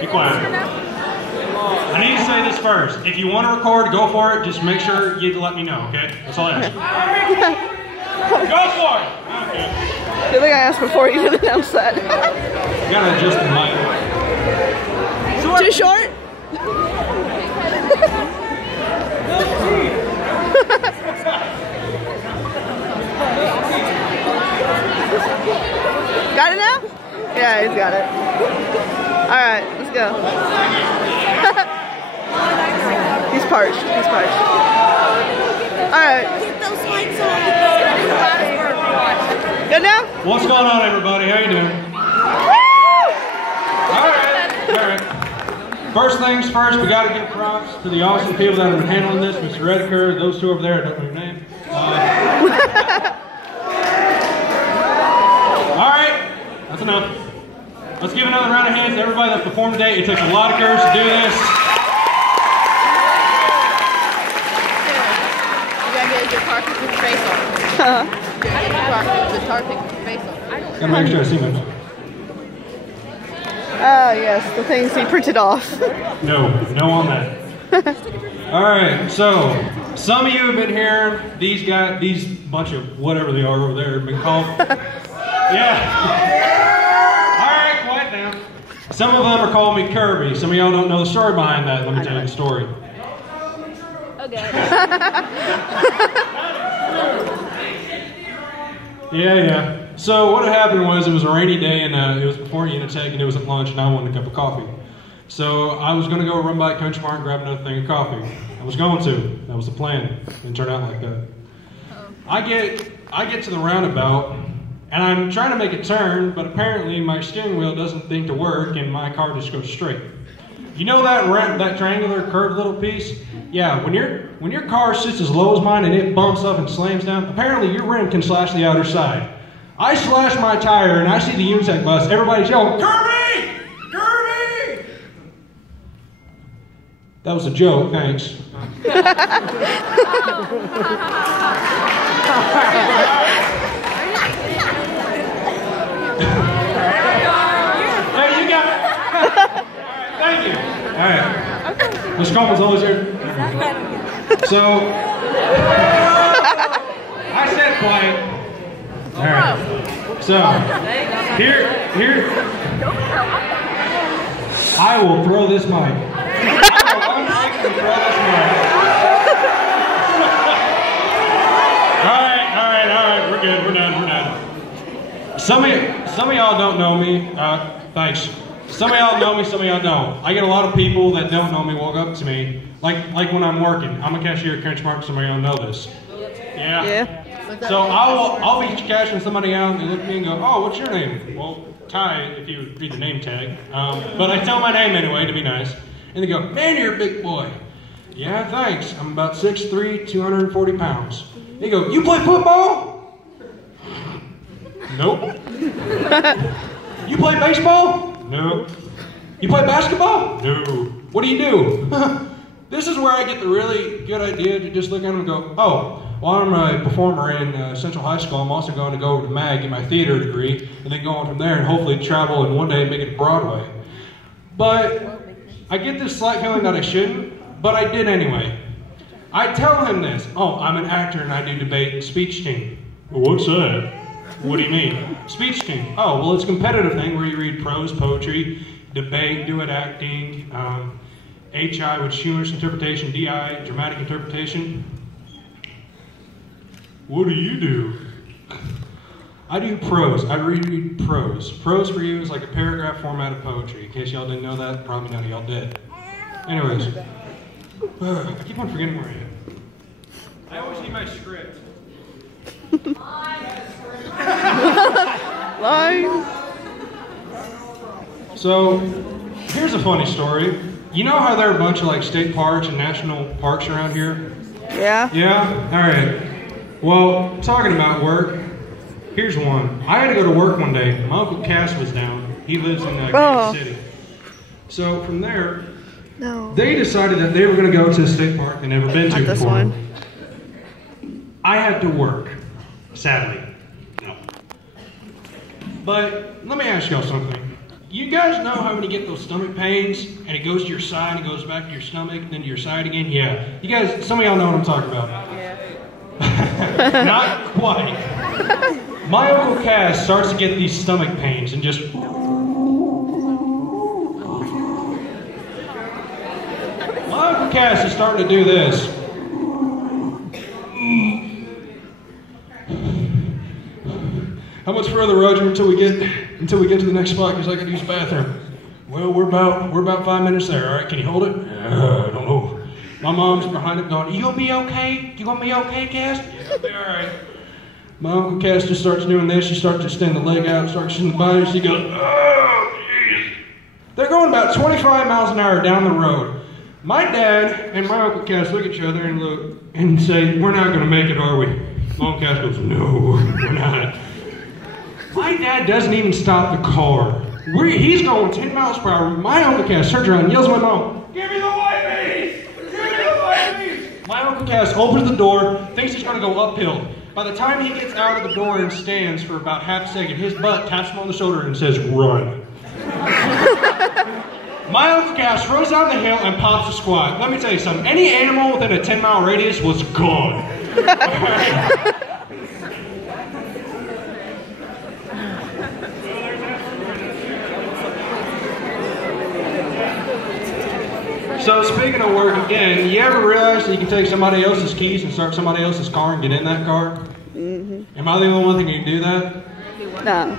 Be quiet. I need to say this first. If you want to record, go for it. Just make sure you let me know, okay? That's all I ask. Go for it! Okay. The other guy asked before you did announce that. You gotta adjust the mic. Too short? Got it now? Yeah, he's got it. Alright, let's go. He's parched. He's parched. Alright. Get those lights on. Good now? What's going on, everybody? How you doing? Alright. First things first, we gotta give props to the awesome people that have been handling this. Mr. Rediker, those two over there, I don't know your name. Alright, that's enough. Let's give another round of hands to everybody that performed today. It took a lot of courage to do this. You gotta get your car with your face on. The tar pick with your face on. Gotta make sure I see them. Ah, yes, the things he printed off. No on that. Alright, so some of you have been hearing these bunch of whatever they are over there have been called. Yeah. Alright, quiet down. Some of them are calling me Curby. Some of y'all don't know the story behind that. Let me tell you the story. Okay. Yeah. So what happened was it was a rainy day and it was before Unitech and it was at lunch and I wanted a cup of coffee. So I was going to go run by Country Mart and grab another thing of coffee. I was going to. That was the plan. It didn't turn out like that. I get to the roundabout and I'm trying to make a turn, but apparently my steering wheel doesn't think to work and my car just goes straight. You know that triangular curved little piece? Yeah, when your car sits as low as mine and it bumps up and slams down, apparently your rim can slash the outer side. I slash my tire and I see the Unitech bus. Everybody's yelling, Curby! Curby! That was a joke, thanks. Hey, you got it. Thank you. All right. Miss Coleman's always here. So, I said quiet. All right. So, here. I will throw this mic. I will unfixably throw this mic. All right. We're good. We're done. Some of y'all don't know me. Thanks. Some of y'all know me, some of y'all don't. I get a lot of people that don't know me walk up to me, like when I'm working. I'm a cashier at Country Mart, some of y'all know this. Yeah. So I'll be cashing somebody out and they look at me and go, oh, what's your name? Well, Ty, if you read the name tag. But I tell my name anyway to be nice. And they go, man, you're a big boy. Yeah, thanks. I'm about 6'3", 240 pounds. They go, you play football? Nope. You play baseball? No. You play basketball? No. What do you do? This is where I get the really good idea to just look at them and go, oh, well, I'm a performer in Central High School. I'm also going to go over to MAG, get my theater degree, and then go on from there and hopefully travel and one day make it to Broadway. But I get this slight feeling that I shouldn't, but I did anyway. I tell him this, oh, I'm an actor and I do debate and speech team. Well, what's that? What do you mean? Speech team. Oh, well, it's a competitive thing where you read prose, poetry, debate, duet acting, HI, which is humorous interpretation, DI, dramatic interpretation. What do you do? I do prose. I read prose. Prose for you is like a paragraph format of poetry. In case y'all didn't know that, probably none of y'all did. Anyways, I keep on forgetting where I am. I always need my script. Lines. So, here's a funny story. You know how there are a bunch of like state parks and national parks around here? Yeah. Yeah? Alright. Well, talking about work, here's one. I had to go to work one day. My Uncle Cass was down. He lives in Kansas City. So from there, they decided that they were going to go to a state park they'd never been to before. I had to work. Sadly. No. But let me ask y'all something. You guys know how when you get those stomach pains and it goes to your side, it goes back to your stomach, then to your side again? Yeah. You guys, some of y'all know what I'm talking about. Yeah. Not quite. My Uncle Cass starts to get these stomach pains and just... My Uncle Cass is starting to do this. How much further, Roger, until we get to the next spot? Because I got to use the bathroom. Well, we're about 5 minutes there. All right, can you hold it? I don't know. My mom's behind it going, "You gonna be okay? You gonna be okay, Cass?" Yeah, I'll be all right. My Uncle Cass just starts doing this. She starts to extend the leg out, starts extending the body. She goes, "Oh, jeez." They're going about 25 miles an hour down the road. My dad and my Uncle Cass look at each other and look and say, "We're not gonna make it, are we?" My Uncle Cass goes, "No, we're not." My dad doesn't even stop the car. He's going 10 miles per hour. My Uncle Cass turns around and yells at my mom, "Give me the wipes! Give me the wipes!" My Uncle Cass opens the door, thinks he's going to go uphill. By the time he gets out of the door and stands for about half a second, his butt taps him on the shoulder and says, "Run." My Uncle Cass throws down the hill and pops a squat. Let me tell you something. Any animal within a 10-mile radius was gone. So speaking of work again, you ever realize that you can take somebody else's keys and start somebody else's car and get in that car? Mm-hmm. Am I the only one that can do that? No.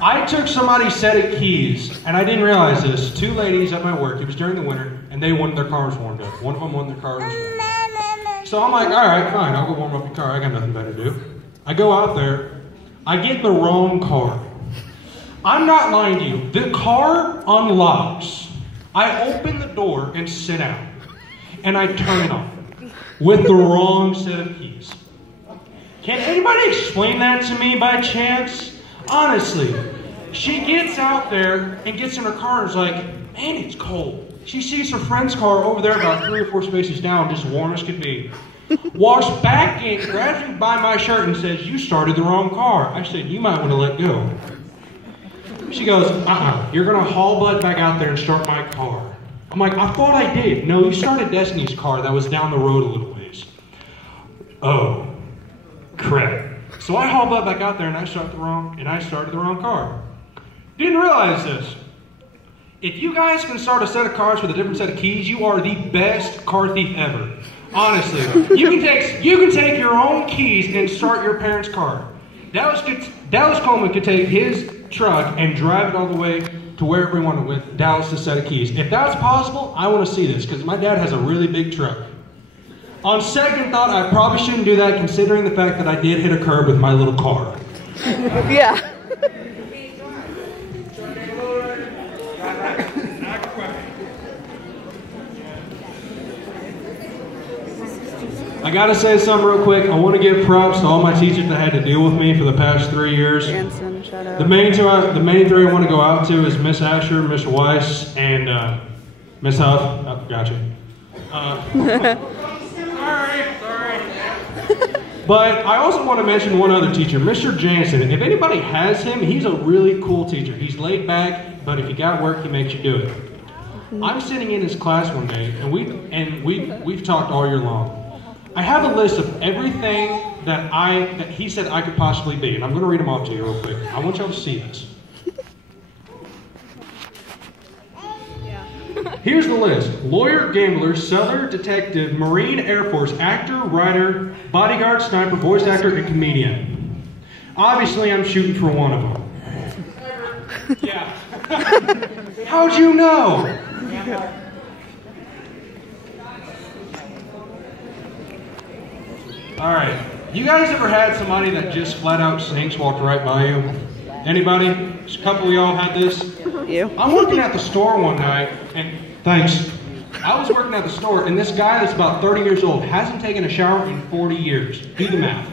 I took somebody's set of keys, and I didn't realize this. 2 ladies at my work, it was during the winter, and they wanted their cars warmed up. One of them wanted their cars warmed up. So I'm like, all right, fine, I'll go warm up your car. I got nothing better to do. I go out there. I get the wrong car. I'm not lying to you. The car unlocks. I open the door and sit down, and I turn it on with the wrong set of keys. Can anybody explain that to me by chance? Honestly, she gets out there and gets in her car and is like, "Man, it's cold." She sees her friend's car over there about 3 or 4 spaces down, just warm as could be. Walks back in, grabs me by my shirt and says, "You started the wrong car." I said, "You might want to let go." She goes, "You're going to haul butt back out there and start my car." I'm like, "I thought I did." "No, you started Destiny's car that was down the road a little ways." "Oh, crap." So I haul butt back out there and I started the wrong car. Didn't realize this. If you guys can start a set of cars with a different set of keys, you are the best car thief ever. Honestly, you can take your own keys and start your parents' car. Dallas Coleman could take his truck and drive it all the way to wherever he wanted with Dallas' set of keys. If that's possible, I want to see this because my dad has a really big truck. On second thought, I probably shouldn't do that considering the fact that I did hit a curb with my little car. Yeah. I gotta say something real quick. I want to give props to all my teachers that had to deal with me for the past 3 years. Jansen, shut up. The main 3 I want to go out to is Miss Asher, Miss Weiss, and Miss Huff. Oh, gotcha. Sorry. But I also want to mention one other teacher, Mr. Jansen. If anybody has him, he's a really cool teacher. He's laid back, but if you got work, he makes you do it. I'm sitting in his class one day, and we've talked all year long. I have a list of everything that he said I could possibly be, and I'm going to read them off to you real quick. I want y'all to see this. Here's the list: lawyer, gambler, seller, detective, Marine, Air Force, actor, writer, bodyguard, sniper, voice actor, and comedian. Obviously, I'm shooting for one of them. Yeah. How'd you know? All right. You guys ever had somebody that just flat out stinks walked right by you? Anybody? A couple of y'all had this? You. I'm working at the store one night, and thanks. I was working at the store, and this guy that's about 30 years old hasn't taken a shower in 40 years. Do the math.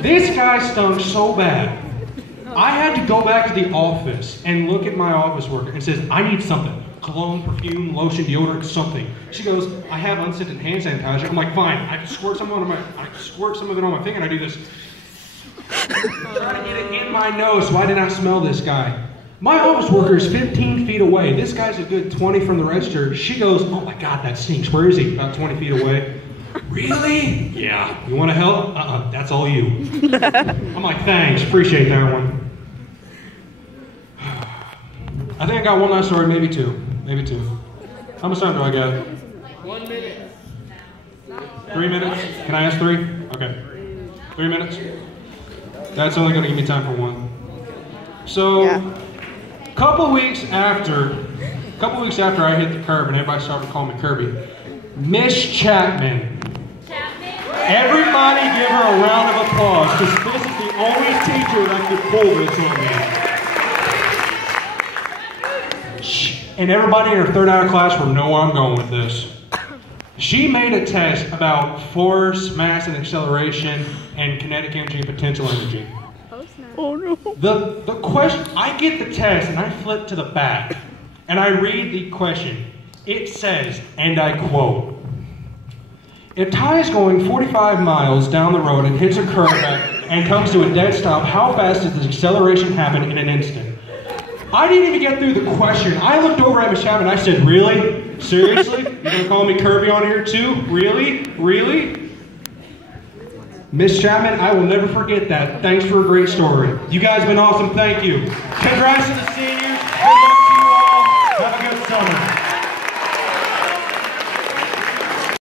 This guy stunk so bad. I had to go back to the office and look at my office worker and says, "I need something. Cologne, perfume, lotion, deodorant, something." She goes, "I have unscented hand sanitizer." I'm like, "Fine." I squirt some of it on my finger, and I do this. Try to get it in my nose so I did not smell this guy. My office worker is 15 feet away. This guy's a good 20 from the register. She goes, oh my God, that stinks. Where is he? About 20 feet away. Really? Yeah. You want to help? That's all you. I'm like, thanks. Appreciate that one. I think I got one last story, maybe two. Maybe two. How much time do I got? 1 minute. 3 minutes? Can I ask 3? Okay. 3 minutes? That's only going to give me time for one. So, a couple weeks after I hit the curb and everybody started to call me Curby, Miss Chapman. Everybody give her a round of applause because this is the only teacher that could pull this on me. And everybody in her third hour class will know where I'm going with this. She made a test about force, mass, and acceleration, and kinetic energy and potential energy. Oh no. The question, I get the test and I flip to the back and I read the question. It says, and I quote, if Ty is going 45 miles down the road and hits a curb and comes to a dead stop, how fast does the acceleration happen in an instant? I didn't even get through the question. I looked over at Miss Chapman and I said, really? Seriously? You're going to call me Curby on here too? Really? Really? Miss Chapman, I will never forget that. Thanks for a great story. You guys have been awesome. Thank you. Congrats to the seniors. Good luck to you all. Have a good summer.